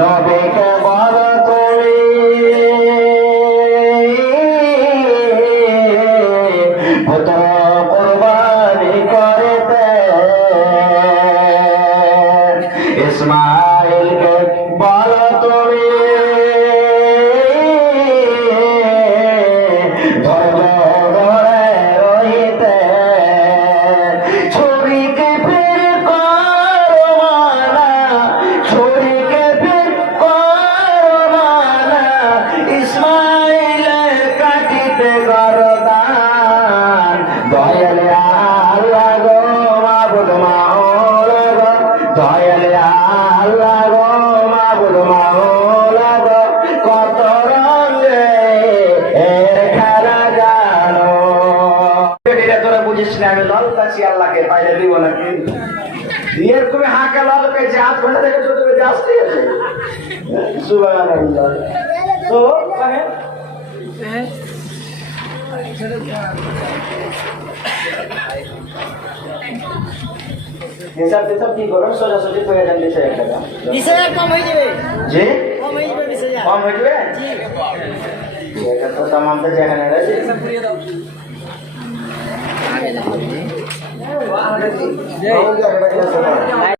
নবীকে বলো তুমি পুত্র কুরবানি করেতে ইসমাইলকে বলো তুমি ধৈর্য ধরে রহিতে ছুরিকে ফির করো মানা ছুরিকে ফির করো মানা ইসমাইলে কাটিতে গরদান দয়াল আল্লাহ গো মাবুদ মাওলা গো দয়াল আল্লাহ গো মাবুদ মাওলা গো কত রঙে এর খেলা জানো এটা তোরা বুঝিস না আমি লাল কাছি আল্লাহকে পাইলে দিব না বিয়ের তুমি হাঁকে লাল পেয়েছে হাত ঘন্টা থেকে ছোট পেয়েছে আসতে আছে সুবহানাল্লাহ তো হিসাব টিসাব কি করবেন সোজাসুজি করে দেন 20,000 টাকা 20,000 কম হয়ে যাবে জি কম হয়ে যাবে 20,000 কম হয়ে যাবে জি এটা তো तमाम তো যেখানে রয়েছে সব পুরিয়ে দাও আগে